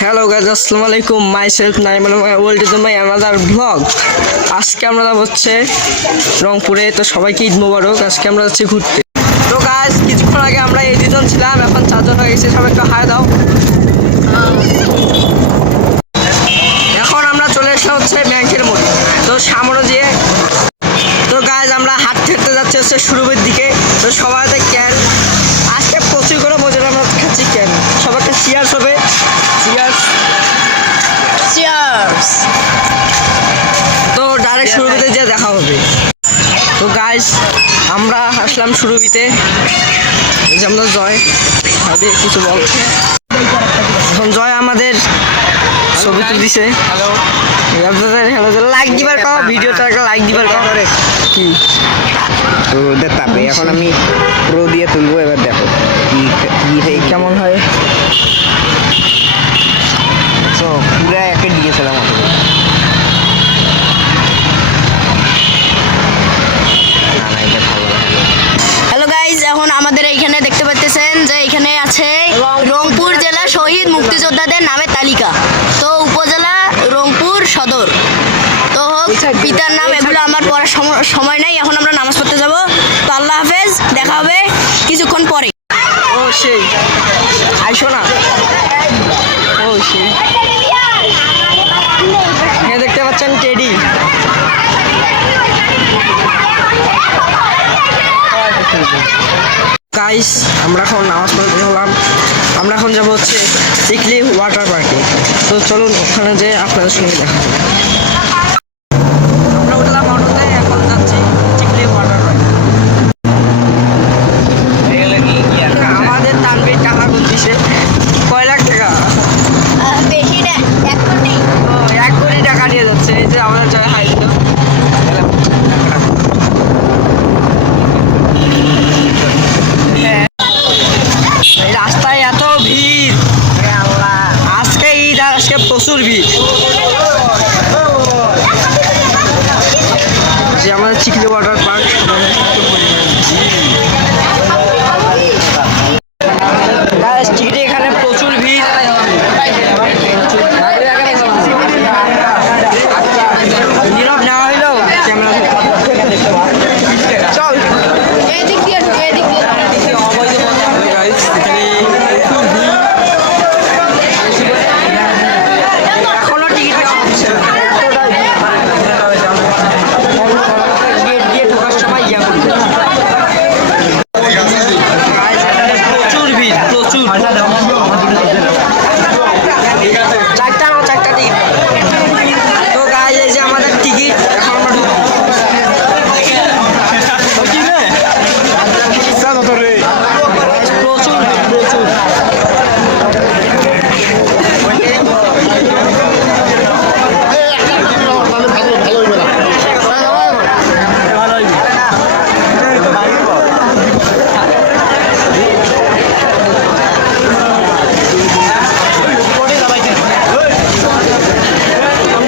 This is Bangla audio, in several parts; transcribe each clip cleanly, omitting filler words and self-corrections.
হ্যালো গাইস, আসসালামু আলাইকুম। Myself Naim welcome to my another blog. আজকে আমরা হচ্ছে রংপুরে, তো সবাইকে ঈদ মোবারক। আজকে আমরা যাচ্ছি ঘুরতে। তো গাইস, কিছুক্ষণ আগে আমরা এই দুজন ছিলাম, এখন চারজন হয়ে গেছে। সবাই একটু হাই দাও। এখন আমরা চলে এসলাম হচ্ছে ব্যাংকের মোড়ে, তো সামনে দিয়ে। তো গাইস, আমরা হাঁটতে হাঁটতে যাচ্ছি হচ্ছে শুরুর দিকে। তো সবাই ক্যান আজকে প্রচুর করে বোঝা আমরা খাচ্ছি ক্যান। সবাইকে চিয়ার্স হবে। চিয়ার্স। তো ডাইরেক্ট শুরুতে যে দেখা হবে। তো গাইস, আমরা আসলাম শুরুতে। আমরা জয় ভাবি কিছু বল। এখন জয় আমাদের ছবি তুলছে। হ্যালো, লাইক দিবার কও, ভিডিওটা একটা লাইক দিবার কও। কি তো ওদের তাপে এখন আমি প্রো দিয়ে তুলবো। এবার দেখো কি কেমন হয়। তো পুরা একে দিয়েছিলাম অত। হ্যালো গাইজ, এখন আমাদের এইখানে দেখতে পাচ্ছেন যে এখানে আছে রংপুর জেলা শহীদ মুক্তিযোদ্ধাদের নামের তালিকা। তো উপজেলা রংপুর সদর। তো হোক পিতার নাম, এগুলো আমার পড়ার সময় নাই। এখন আমরা নামাজ পড়তে যাব। তো আল্লাহ হাফেজ, দেখা হবে কিছুক্ষণ পরে। ও সেই আইসো না। ও সেই দেখতে পাচ্ছেন টেডি। গাইস, আমরা এখন নামাজ পড়তে হলাম। আমরা এখন যাবো হচ্ছে চিকলি ওয়াটার পার্কে। তো চলুন ওখানে যে আপনাদের সঙ্গে দেখা হবে। আমরা উঠলাম অটোতে, এখন যাচ্ছি চিকলি ওয়াটার পার্কে। আমাদের তানভীর টাকা গুনতিছে। কয় লাখ টাকা? বেশি না, 1 কোটি। ও, 1 কোটি টাকা নিয়ে যাচ্ছে। এই যে আমাদের জয় হাই দিল। রাস্তায় এত ভিড়, আজকে ঈদ, আজকে প্রচুর ভিড়। যে আমাদের চিকলি ওয়াটার পার্ক চিকলি, এখানে প্রচুর ভিড়। নীরব নেওয়া হইলো ক্যামেরা। চল এদিক দিয়ে এদিক দিয়ে এখনো টিকিট দেওয়া হচ্ছে। গেট দিয়ে ঢোকার সময় ইয়া করবে। প্রচুর ভিড়, প্রচুর। চারটা নাও, চারটা টিকিট। তো গাইস, এই যে আমাদের টিকিট। এখন আমরা প্রচুর প্রচুর।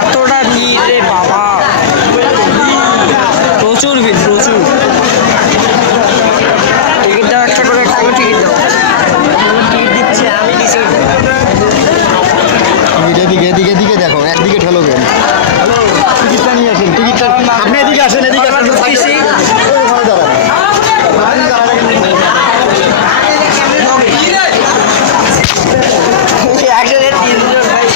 এতটা ভিড় রে বাবা, প্রচুর ভিড়, প্রচুর। টিকিট দাও, একটা করে টিকিট দাও। টিকিট দিচ্ছে, আমি দিচ্ছি। এদিকে এদিকে এদিকে দেখো, একদিকে ঠেলো কেন? টিকিটটা নিয়ে আসেন, টিকিটটা আপনি এদিকে আসেন, এদিকে আসেন। ঢুকতেছি। একজনের 3 জন ভাই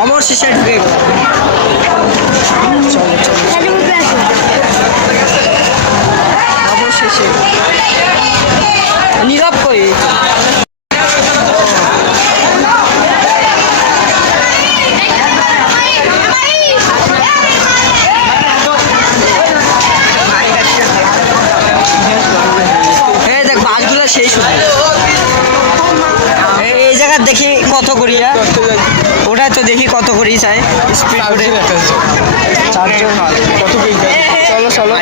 অমর শেষে ঢুকে গেল। চলো চলো অমর শেষে নীরব কই। এই দেখ বাসগুলো সেই শুধু এই জায়গা দেখি কত করিয়া, ওটা তো দেখি কত করি চাই স্পিড করে। চারজন চলো চলো।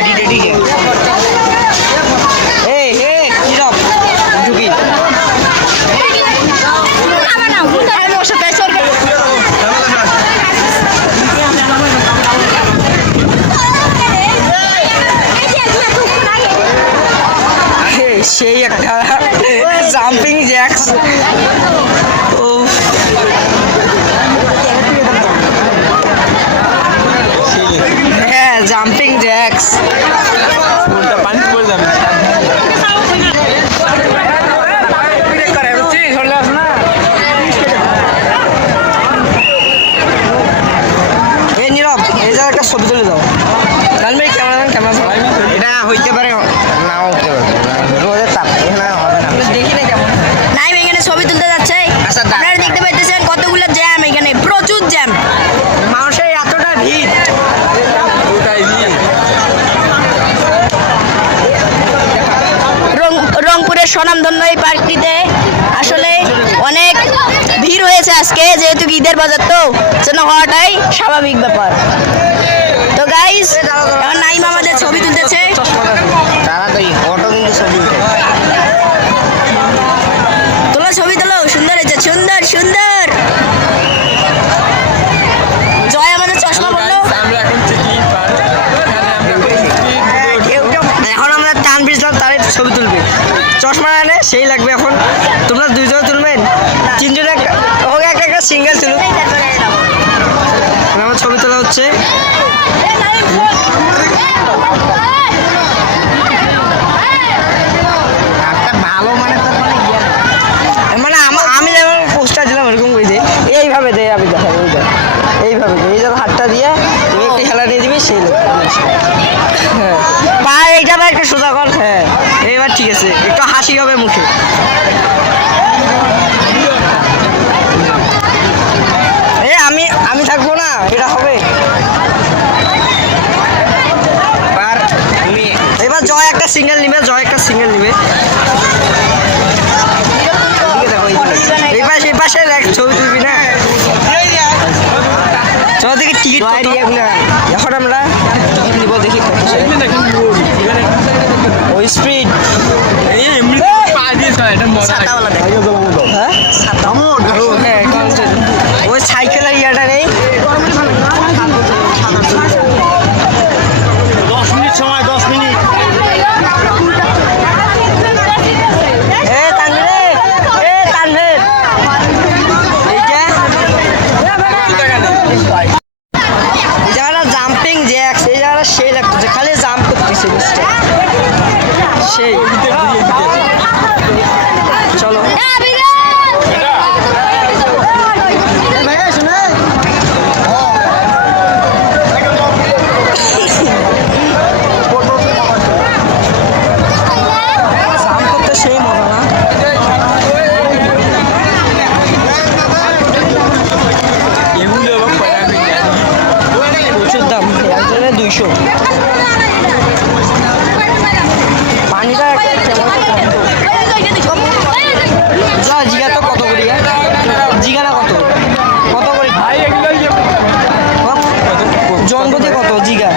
এই কিরম ঢুকি। সেই একটা জাম্পিং জ্যাক্স। ও হ্যাঁ, জাম্পিং জ্যাক্স। পানি পড়ে যাবে। এই নীরব, এই জায়গায় একটা ছবি তুলে দাও। তাহলে ক্যামেরা এটা হইতে পারে, নাও হতে পারে, রোদের তাপ এখানে হবে না। দেখি না কেমন। নাইম এখানে ছবি তুলতে যাচ্ছে। আচ্ছা, আপনারা দেখতে পাইতেছেন কতগুলো জ্যাম, এখানে প্রচুর জ্যাম। মানুষের এতটা ভিড়। রংপুরের স্বনামধন্য এই পার্কটিতে আসলে অনেক ভিড় হয়েছে আজকে, যেহেতু ঈদের বাজার তো জন্য হওয়াটাই স্বাভাবিক ব্যাপার। তো গাইস, এখন নাইম আমাদের ছবি তুলতেছে। তাড়াতাড়ি অটো কিন্তু ছবি উঠে। তোলা ছবি তোলো, সুন্দর হয়েছে, সুন্দর সুন্দর। জয় আমাদের চশমা বললো। আমরা এখন চিকেন পার্ক, এখানে আমরা এখন আমরা তানভীর ইসলাম তার ছবি তুলবে। চশমা আনে সেই লাগবে। এখন তোমরা দুইজন তুলবেন, তিনজনে হোক, একটা একটা সিঙ্গেল তুলুক। আমার ছবি তোলা হচ্ছে। একটা ভালো মানে তার মানে ইয়ে না। মানে আমি যেমন পোস্টার দিলাম ওরকম করে দিই। এইভাবে দেয়, আমি দেখাবো। এইভাবে দেয়, এই যে হাতটা দিয়ে তুমি একটু খেলা দিয়ে দিবি সেই লোক। হ্যাঁ, পা এইটা বা একটু সোজা কর। হ্যাঁ, এইবার ঠিক আছে, একটু হাসি হবে মুখে। আমি থাকবো না, এটা হবে। এবার জয় একটা সিঙ্গেল নিবে, এই পাশে দেখ, ছবি তুলবি না। চলো দেখি টিকিট এখন আমরা টিকিট নিবো, দেখি কত ওই স্পিড। এমনিতে পা দিয়ে চলে, এটা মজা লাগে। ছাতাওয়ালা দেখ। হ্যাঁ, হ্যাঁ, ওই সাইকেলের ইয়াটা নেই। 10 মিনিট সময়, 10 মিনিট। তানভীর এইটা এই জায়গাটা জাম্পিং জ্যাক্স। এই জায়গাটা সেই লাগতেছে, খালি জাম্প করতেছে সেই। চলো জাম্প করতে সেই মজা না। এগুলো এবং পয়লা প্রচুর দাম, একজনের 200। পানিটা যা জিগা তো কত করি? জিগাটা কত করি? ভাই এগুলোই জনপতি কত জিগা?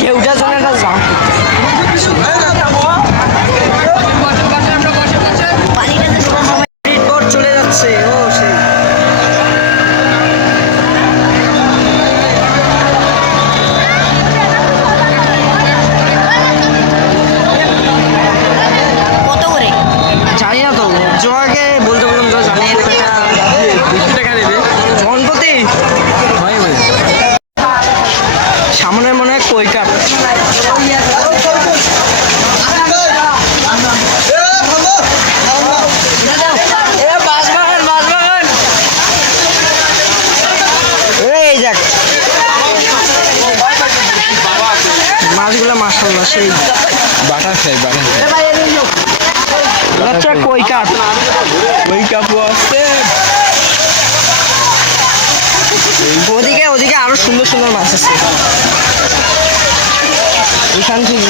ঢেউটার জন্য একটা জাম। চলে যাচ্ছে ও সেই। কত করে? জানি না তো, জয়কে বলতে বললাম, জয় জানি না। 200 টাকা নেবে। জনপতি হয় ভাই। সামনে মনে হয় কৈকার। এই দেখ মাছগুলো, মাশাআল্লাহ সেই। বাটা খাই, বাটা খাই। হচ্ছে কৈকার। ওই কাপু আছে। ওদিকে আরো সুন্দর সুন্দর মাছ আছে। এখান থেকে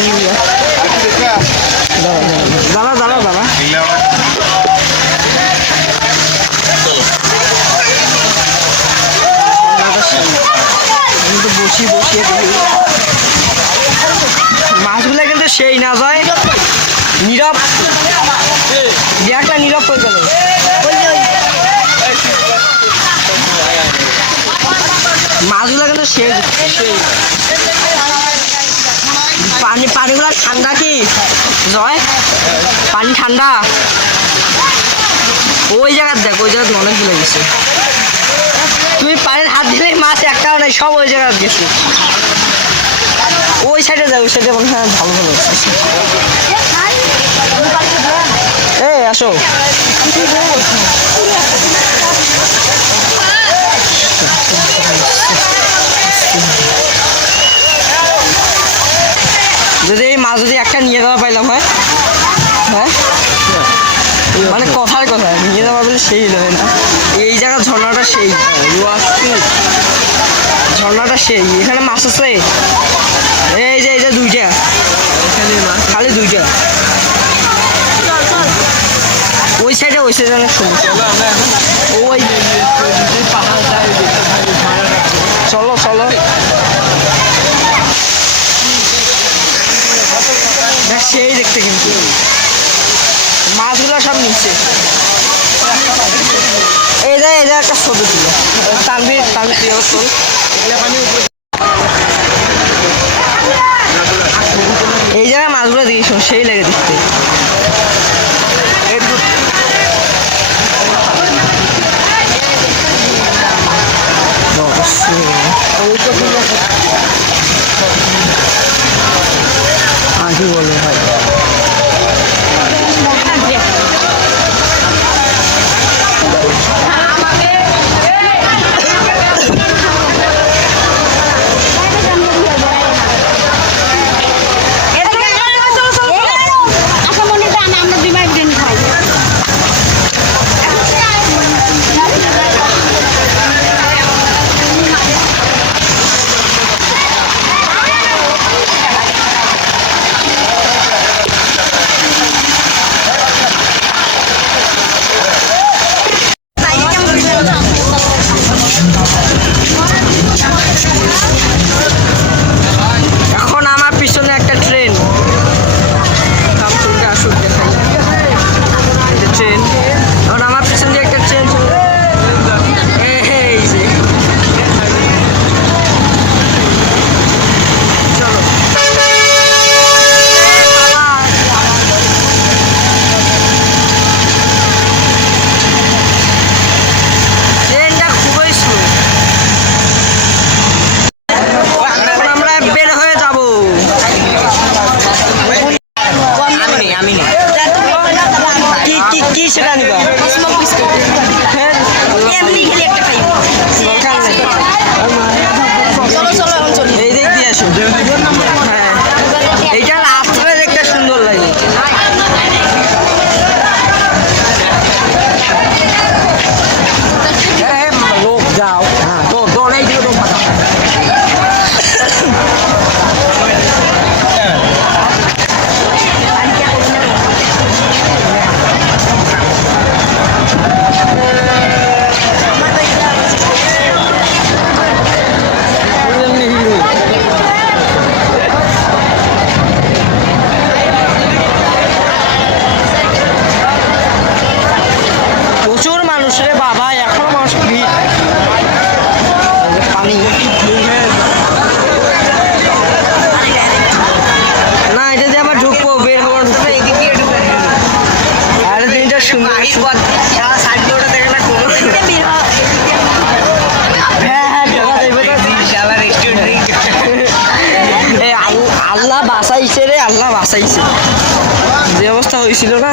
দাঁড়া আমি তো বসিয়ে দেখি মাছগুলো কিন্তু সেই না যায়। নীরব একটা নীরব করে গেল। মাছগুলো মাছগুলো কিন্তু সেই পানিগুলো ঠান্ডা কি জয় পানি ঠান্ডা ওই জায়গার দেখ ওই জায়গায় অনেকগুলো গেছে তুমি পানির হাত দিলে মাছ একটাও নাই সব ওই জায়গায় গেছে ওই সাইডে যাও ওই সাইডে মনে হয় ভালো ভালো আছে এই আসো যদি এই মাছ যদি একটা নিয়ে যাওয়া পাইলাম হয় হ্যাঁ মানে কথার কথা নিয়ে যাওয়া বলে সেই নেবে না এই জায়গার ঝর্ণাটা সেই ঝর্ণাটা সেই এখানে মাছ আছে এই যে দুইটা খালি দুইটা ওই সাইডে অনেক সুন্দর ওই চলো চলো সেই দেখতে কিন্তু মাছগুলো সব নিচ্ছে এই যে একটা ছবি ছিল তানভীর চল এই জায়গায় মাছগুলো দিয়েছ সেই লাগে দেখতে কি বলবো ভাই আল্লাহ বাঁচাইছে যে অবস্থা হয়েছিল না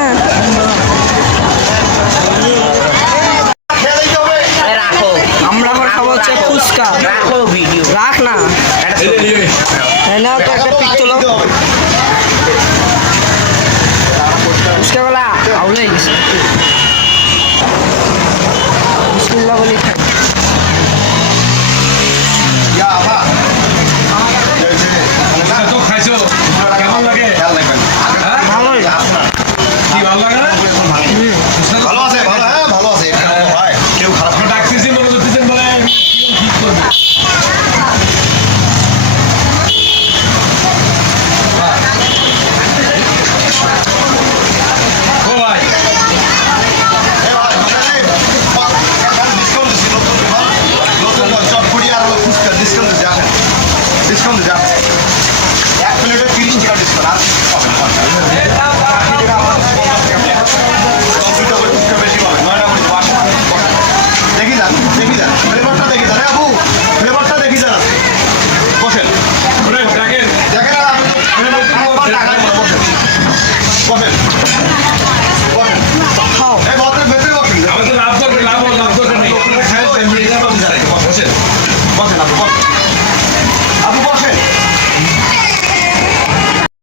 আমরা এখন খাবো হচ্ছে ফুচকা রাখ না তো একটা